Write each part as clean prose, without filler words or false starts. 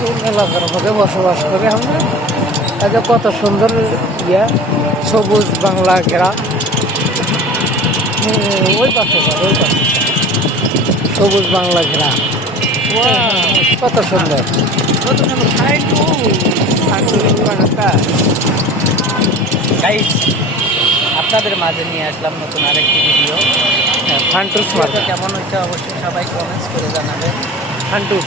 কোন এলাকার মধ্যে বসবাস করে আমরা। আচ্ছা, কত সুন্দর ইয়া সবুজ বাংলা গ্রাম। ওই পাশে ওই পাশে সবুজ বাংলা গ্রাম। কত সুন্দর। গাইস, আপনাদের মাঝে নিয়ে আসলাম নতুন আরেকটি ভিডিও। ফান্টুস ভিডিওটা কেমন হচ্ছে অবশ্যই সবাই কমেন্টস করে জানাবেন। ফান্টুস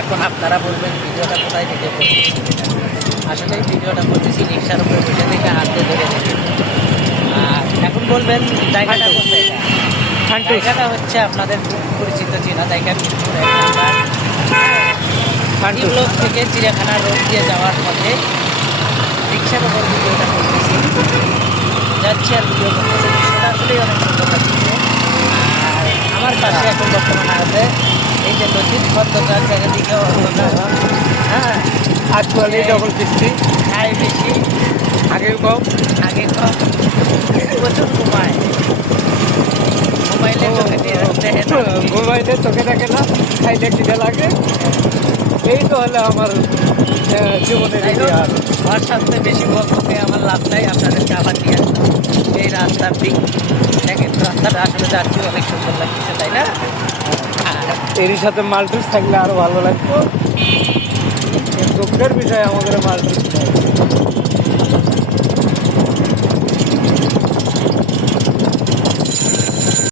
এখন আপনারা বলবেন ভিডিওটা কোথায় থেকে করতেছি। আসলে ভিডিওটা করতেছি রিক্সার উপরে বসে থেকে হাতে ধরে দেখে। আর এখন বলবেন জায়গাটা কোথায়? জায়গাটা হচ্ছে আপনাদের খুব পরিচিত চেনা জায়গা, মিরপুর 1 নাম্বার ব্লক থেকে চিড়িয়াখানা রোড দিয়ে যাওয়ার পথে রিক্সার উপর ভিডিওটা করতেছি। যাচ্ছি আর ভিডিও করতেছি। সেটা আসলেই অনেক সুন্দর লাগছে। আর আমার পাশে এখন বর্তমানে আছে এই যে লজিত ভদ্রতার চারিদিকে অন্ধকার। হ্যাঁ, আজকালি ডবল কিস্তি খাই বেশি, আগেও কম। আগে কম, প্রচুর ঘুমায়। মোবাইলে চোখে দেখে না। মোবাইলে চোখে দেখে না, খাইলে খিদে লাগে। এই তো হলে আমার জীবনের যাই হোক, ইতিহাস। ঘর সাথে বেশি বকে আমার লাভ নাই। আপনাদেরকে আবার নিয়ে আসবো এই রাস্তার দিক। দেখেন রাস্তাটা আসলে যাচ্ছি অনেক সুন্দর লাগছে, তাই না? আর এরই সাথে মাল্টুস থাকলে আরো ভালো লাগতো। দুঃখের বিষয় আমাদের মাল্টুস নেই।